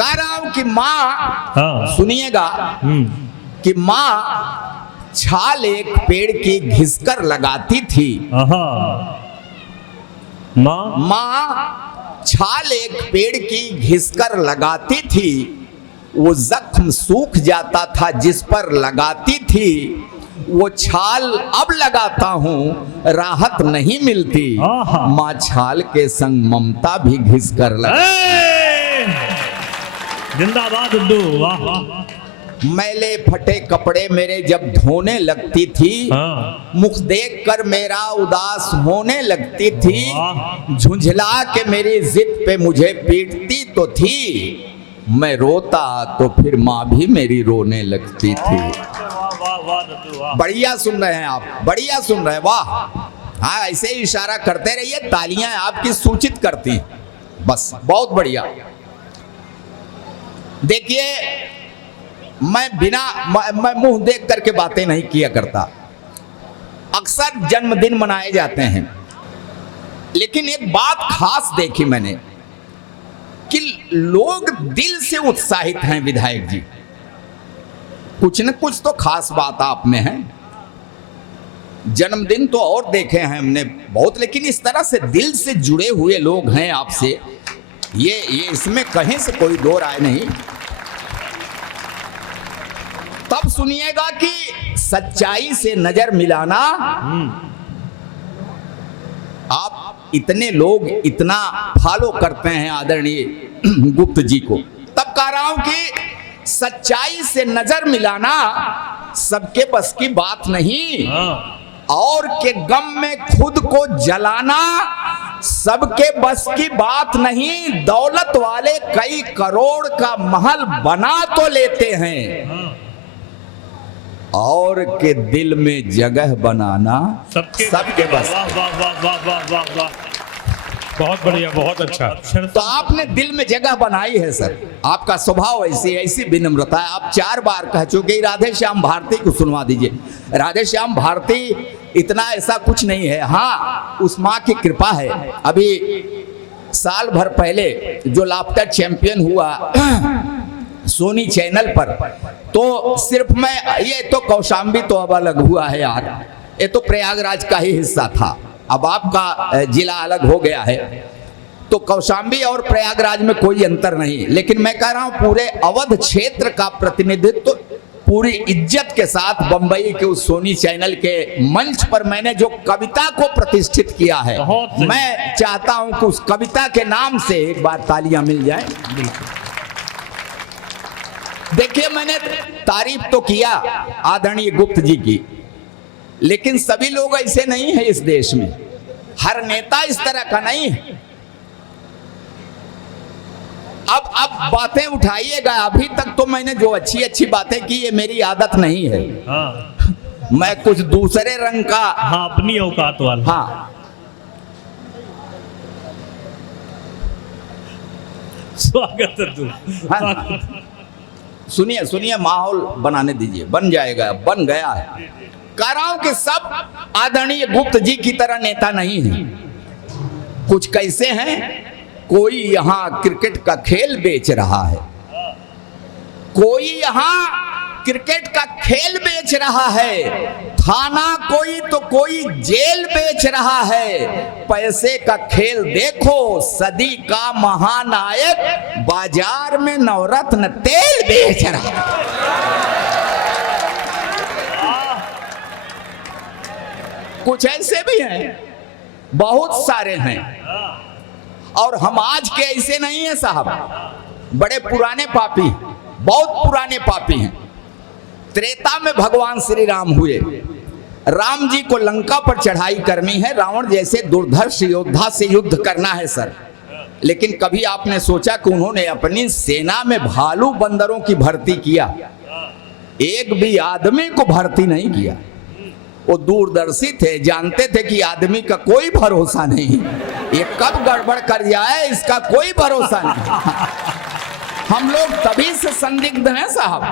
कह रहा हूं कि माँ, सुनिएगा, कि माँ छाल एक पेड़ की घिसकर लगाती थी। माँ छाल एक पेड़ की घिसकर लगाती थी, वो जख्म सूख जाता था जिस पर लगाती थी, वो छाल अब लगाता हूँ राहत नहीं मिलती, माँ छाल के संग ममता भी घिस कर जिंदाबाद उड्डू, वाह। मैले फटे कपड़े मेरे जब धोने लगती थी, मुख देख कर मेरा उदास होने लगती थी, झुंझला के मेरी जिद पे मुझे पीटती तो थी, मैं रोता तो फिर माँ भी मेरी रोने लगती थी। बढ़िया सुन रहे हैं आप, बढ़िया सुन रहे हैं, वाह। हाँ, ऐसे ही इशारा करते रहिए, तालियां आपकी सूचित करती हैं, बस बहुत बढ़िया। देखिए, मैं मुंह देख करके बातें नहीं किया करता। अक्सर जन्मदिन मनाए जाते हैं, लेकिन एक बात खास देखी मैंने कि लोग दिल से उत्साहित हैं। विधायक जी, कुछ न कुछ तो खास बात आप में है। जन्मदिन तो और देखे हैं हमने बहुत, लेकिन इस तरह से दिल से जुड़े हुए लोग हैं आपसे, ये इसमें कहीं से कोई दो राय नहीं। तब सुनिएगा कि सच्चाई से नजर मिलाना, आप इतने लोग इतना फॉलो करते हैं आदरणीय गुप्त जी को, तब कह रहा हूं कि सच्चाई से नजर मिलाना सबके बस की बात नहीं, और के गम में खुद को जलाना सबके बस की बात नहीं। दौलत वाले कई करोड़ का महल बना तो लेते हैं, और के दिल में जगह बनाना सबके बस। वाह वाह वाह वाह वाह वाह वाह, बहुत बढ़िया, बहुत अच्छा। तो आपने दिल में जगह बनाई है सर, आपका स्वभाव ऐसी विनम्रता है। आप 4 बार कह चुके। राधे श्याम भारती को सुनवा दीजिए। राधे श्याम भारती इतना ऐसा कुछ नहीं है, हाँ उस माँ की कृपा है। अभी साल भर पहले जो लाफ्टर चैंपियन हुआ सोनी चैनल पर, तो सिर्फ मैं, ये तो कौशाम्बी तो अब अलग हुआ है यार, ये तो प्रयागराज का ही हिस्सा था, अब आपका जिला अलग हो गया है, तो कौशाम्बी और प्रयागराज में कोई अंतर नहीं। लेकिन मैं कह रहा हूं पूरे अवध क्षेत्र का प्रतिनिधित्व पूरी इज्जत के साथ बंबई के उस सोनी चैनल के मंच पर मैंने जो कविता को प्रतिष्ठित किया है, मैं चाहता हूं कि उस कविता के नाम से एक बार तालियां मिल जाए। देखिए, मैंने तारीफ तो किया आदरणीय गुप्त जी की, लेकिन सभी लोग ऐसे नहीं है इस देश में, हर नेता इस तरह का नहीं है। अब बातें उठाइएगा, अभी तक तो मैंने जो अच्छी अच्छी बातें की, ये मेरी आदत नहीं है। मैं कुछ दूसरे रंग का, हाँ, अपनी औकात वाला। हाँ, स्वागत है तू। सुनिए सुनिए, माहौल बनाने दीजिए, बन जाएगा, बन गया है। कह रहा हूं कि सब आदरणीय गुप्त जी की तरह नेता नहीं है। कुछ कैसे हैं, कोई यहां क्रिकेट का खेल बेच रहा है, कोई यहां क्रिकेट का खेल बेच रहा है, थाना कोई तो कोई जेल बेच रहा है। पैसे का खेल देखो, सदी का महानायक बाजार में नवरत्न तेल बेच रहा है। कुछ ऐसे भी हैं, बहुत सारे हैं, और हम आज के ऐसे नहीं हैं साहब, बड़े पुराने पापी, बहुत पुराने पापी हैं। त्रेता में भगवान श्री राम हुए, राम जी को लंका पर चढ़ाई करनी है, रावण जैसे दुर्धर्ष योद्धा से युद्ध करना है सर। लेकिन कभी आपने सोचा कि उन्होंने अपनी सेना में भालू बंदरों की भर्ती किया? एक भी आदमी को भर्ती नहीं किया। वो दूरदर्शी थे, जानते थे कि आदमी का कोई भरोसा नहीं, ये कब गड़बड़ कर जाए इसका कोई भरोसा नहीं। हम लोग तभी से संदिग्ध हैं साहब।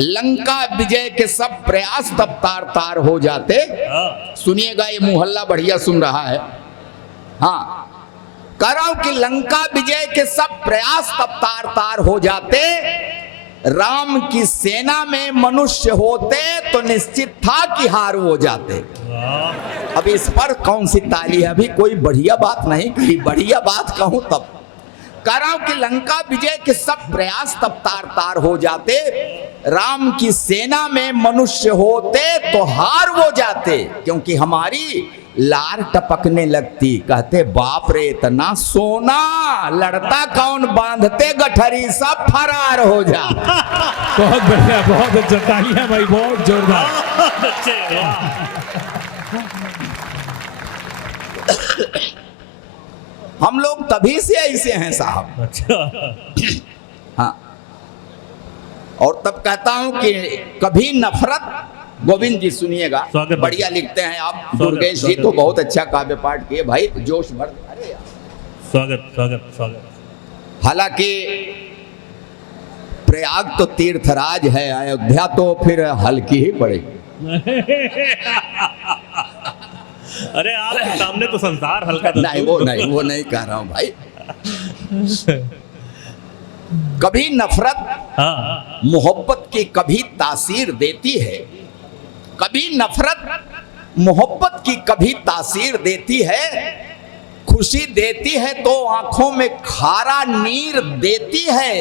लंका विजय के सब प्रयास तब तार तार हो जाते। सुनिएगा, ये मुहल्ला बढ़िया सुन रहा है। हाँ, कह रहा हूं कि लंका विजय के सब प्रयास तब तार तार हो जाते, राम की सेना में मनुष्य होते तो निश्चित था कि हार हो जाते। वाह अब इस पर कौन सी ताली है? अभी कोई बढ़िया बात नहीं कही, बढ़िया बात कहूं तब। कह रहा हूं कि लंका विजय के सब प्रयास तब तार तार हो जाते, राम की सेना में मनुष्य होते तो हार हो जाते, क्योंकि हमारी लार टपकने लगती। कहते बाप रे इतना सोना, लड़ता कौन, बांधते गठरी सब फरार हो जा। बहुत बढ़िया, बहुत अच्छा, तालियां भाई, बहुत जोरदार, बहुत अच्छे, वाह। हम लोग तभी से ऐसे हैं साहब। अच्छा हाँ, और तब कहता हूं कि कभी नफरत, गोविंद जी सुनिएगा, स्वागत। बढ़िया लिखते हैं आप। स्वागत, दुर्गेश जी स्वागत। तो बहुत अच्छा काव्य पाठ किए भाई, जोश भर। अरे यार, स्वागत स्वागत स्वागत। हालांकि प्रयाग तो तीर्थराज है, अयोध्या तो फिर हल्की ही पड़ेगी। अरे आपके सामने तो संसार हल्का था। नहीं वो नहीं कह रहा हूं भाई। कभी नफरत हाँ मोहब्बत की कभी तासीर देती है, कभी नफरत मोहब्बत की कभी तासीर देती है, खुशी देती है तो आंखों में खारा नीर देती है,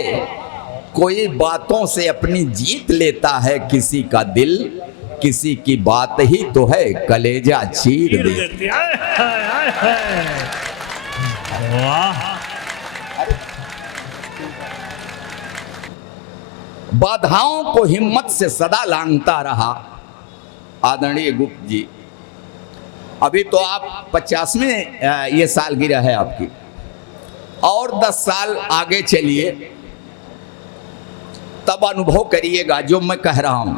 कोई बातों से अपनी जीत लेता है किसी का दिल, किसी की बात ही तो है कलेजा चीर देती। वाह बाधाओं को हिम्मत से सदा लांघता रहा। आदरणीय गुप्त जी, अभी तो आप 50वें ये सालगिरह है आपकी, और 10 साल आगे चलिए तब अनुभव करिएगा जो मैं कह रहा हूं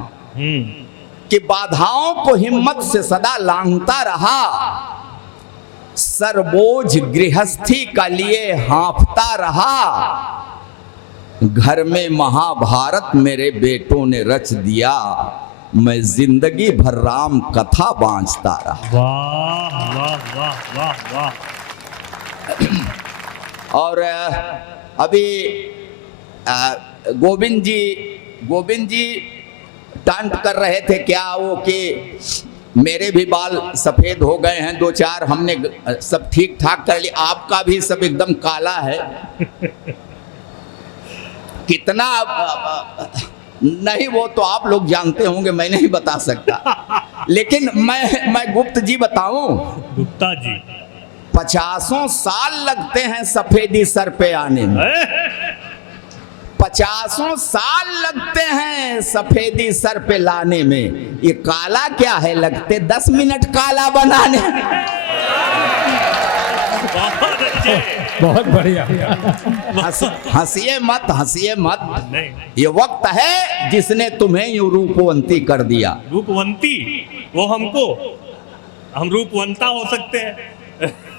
कि बाधाओं को हिम्मत से सदा लांघता रहा, सरबोझ गृहस्थी का लिए हाँफता रहा, घर में महाभारत मेरे बेटों ने रच दिया, मैं जिंदगी भर राम कथा बांचता रहा। वाह वाह वाह वाह वाह। और अभी गोविंद जी टांट कर रहे थे क्या वो कि मेरे भी बाल सफेद हो गए हैं 2-4, हमने सब ठीक ठाक कर लिया, आपका भी सब एकदम काला है। कितना नहीं वो तो आप लोग जानते होंगे, मैं नहीं बता सकता, लेकिन मैं गुप्त जी बताऊं, गुप्ता जी 50 साल लगते हैं सफेदी सर पे आने में, 50 साल लगते हैं सफेदी सर पे लाने में, ये काला क्या है, लगते 10 मिनट काला बनाने। बहुत अच्छे, बहुत बढ़िया। हंसिए मत, नहीं ये वक्त है जिसने तुम्हें यूं रूपवंती कर दिया। रूपवंती, वो हमको, हम रूपवंता हो सकते हैं।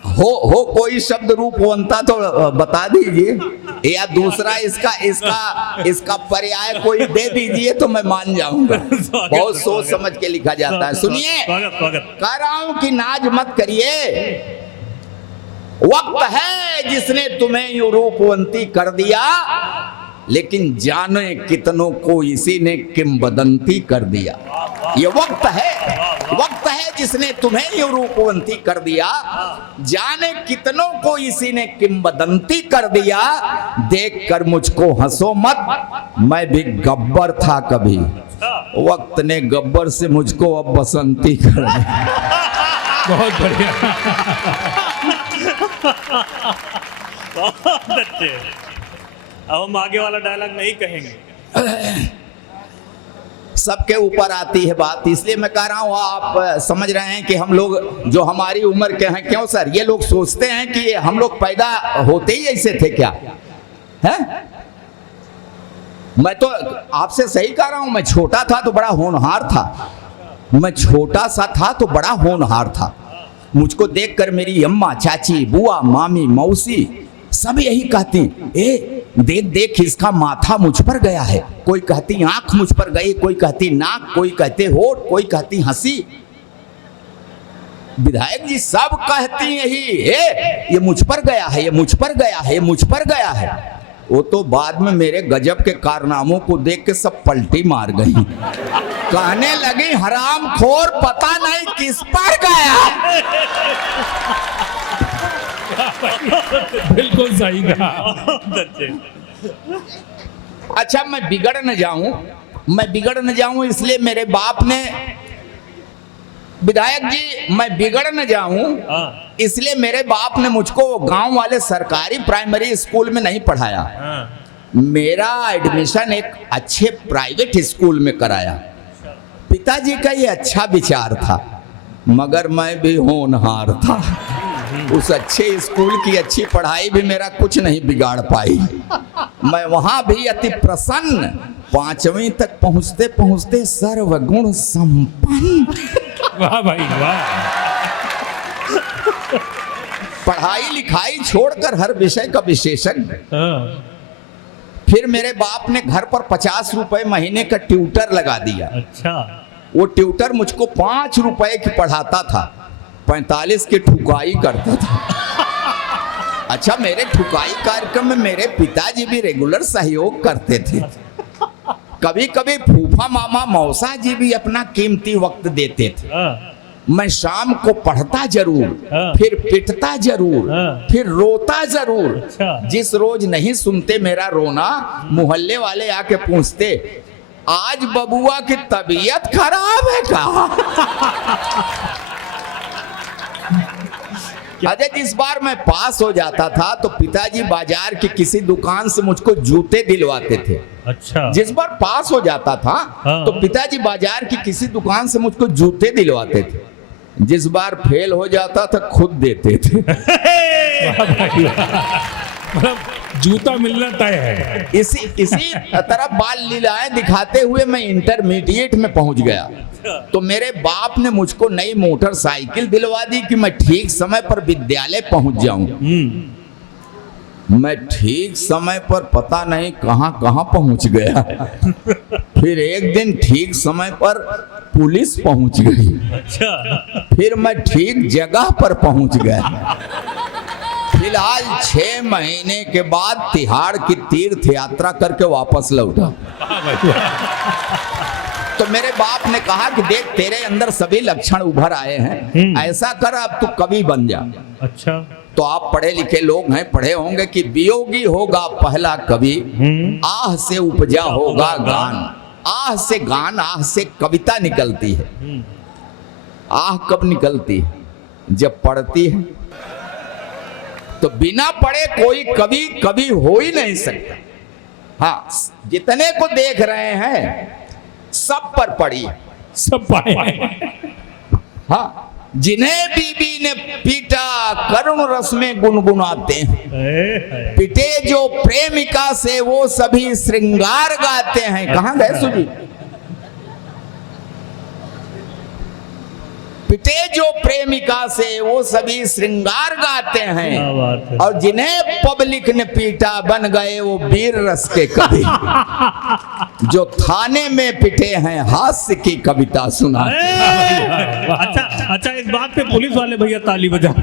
हो कोई शब्द रूपवंता तो बता दीजिए, या दूसरा इसका पर्याय कोई दे दीजिए तो मैं मान जाऊंगा। बहुत सोच समझ के लिखा जाता है। सुनिए, स्वागत। कह रहा हूं कि नाज मत करिए, वक्त है जिसने तुम्हें यूं रूपवंती कर दिया, लेकिन जाने कितनों को इसी ने किंवदंती कर दिया। ये वक्त है जिसने तुम्हें यूं रूपवंती कर दिया, जाने कितनों को इसी ने किंवदंती कर दिया, देख कर मुझको हंसो मत, मैं भी गब्बर था कभी, वक्त ने गब्बर से मुझको अब बसंती कर दिया। बहुत बढ़िया। बहुत अच्छे। अब हम आगे वाला डायलॉग नहीं कहेंगे। सबके ऊपर आती है बात, इसलिए मैं कह रहा हूं आप समझ रहे हैं कि हम लोग जो हमारी उम्र के हैं, क्यों सर ये लोग सोचते हैं कि हम लोग पैदा होते ही ऐसे थे क्या है? मैं तो आपसे सही कह रहा हूं, मैं छोटा था तो बड़ा होनहार था, मैं छोटा सा था तो बड़ा होनहार था। मुझको देखकर मेरी अम्मा, चाची, बुआ, मामी, मौसी सब यही कहती, ए देख इसका माथा मुझ पर गया है, कोई कहती आंख मुझ पर गई, कोई कहती नाक, कोई कहते होठ, कोई कहती हंसी। विधायक जी सब कहती यही है, ये मुझ पर गया है, ये मुझ पर गया है, ये मुझ पर गया है। वो तो बाद में मेरे गजब के कारनामों को देख के सब पलटी मार गई, कहने लगी हरामखोर पता नहीं किस पर गया। बिल्कुल सही कहा। अच्छा मैं बिगड़ न जाऊं इसलिए मेरे बाप ने, विधायक जी मैं बिगड़ न जाऊं इसलिए मेरे बाप ने मुझको गांव वाले सरकारी प्राइमरी स्कूल में नहीं पढ़ाया, मेरा एडमिशन एक अच्छे प्राइवेट स्कूल में कराया। पिताजी का ये अच्छा विचार था, मगर मैं भी होनहार था, उस अच्छे स्कूल की अच्छी पढ़ाई भी मेरा कुछ नहीं बिगाड़ पाई। मैं वहां भी अति प्रसन्न 5वीं तक पहुंचते पहुंचते सर्वगुण संपन्न। वाह भाई वाह। पढ़ाई लिखाई छोड़कर हर विषय का विशेषज्ञ। फिर मेरे बाप ने घर पर 50 रुपए महीने का ट्यूटर लगा दिया। अच्छा। वो ट्यूटर मुझको 5 रुपए की पढ़ाता था, 45 की ठुकाई करता था। अच्छा मेरे ठुकाई कार्यक्रम में मेरे पिताजी भी रेगुलर सहयोग करते थे, कभी कभी फूफा मामा मौसा जी भी अपना कीमती वक्त देते थे। मैं शाम को पढ़ता जरूर, फिर पिटता जरूर, फिर रोता जरूर। जिस रोज नहीं सुनते मेरा रोना, मोहल्ले वाले आके पूछते आज बबुआ की तबीयत खराब है क्या? अजय जिस बार मैं पास हो जाता था तो पिताजी बाजार की किसी दुकान से मुझको जूते दिलवाते थे। अच्छा। जिस बार पास हो जाता था तो पिताजी बाजार की किसी दुकान से मुझको जूते दिलवाते थे, जिस बार फेल हो जाता था खुद देते थे। मतलब जूता मिलना तय है। इसी तरह बाल लीलाएं दिखाते हुए मैं इंटरमीडिएट में पहुंच गया तो मेरे बाप ने मुझको नई मोटरसाइकिल दिलवा दी कि मैं ठीक समय पर विद्यालय पहुंच जाऊं। मैं ठीक समय पर पता नहीं कहां कहां पहुंच गया। फिर एक दिन ठीक समय पर पुलिस पहुंच गई। अच्छा। फिर मैं ठीक जगह पर पहुंच गया। फिलहाल 6 महीने के बाद तिहाड़ की तीर्थ यात्रा करके वापस लौटा। तो मेरे बाप ने कहा कि देख तेरे अंदर सभी लक्षण उभर आए हैं, ऐसा कर अब तू कवि बन जा। अच्छा। तो आप पढ़े लिखे लोग हैं, पढ़े होंगे कि वियोगी होगा पहला कवि, आह से उपजा होगा गान। आह से गान, आह से कविता निकलती है। आह कब निकलती है? जब पढ़ती है। तो बिना पढ़े कोई कवि हो ही नहीं सकता। हाँ, जितने को देख रहे हैं सब पर पड़ी, सब पाए। हाँ, जिन्हें बीबी ने पीटा करुण रस में गुनगुनाते हैं। पिटे जो प्रेमिका से वो सभी श्रृंगार गाते हैं। कहां गए सुजी? पिटे जो प्रेमिका से वो सभी श्रृंगार गाते हैं, और जिन्हें पब्लिक ने पीटा बन गए वो वीर रस के कवि। जो थाने में पिटे हैं हास्य की कविता सुना। अच्छा, एक बात पे पुलिस वाले भैया ताली बजा।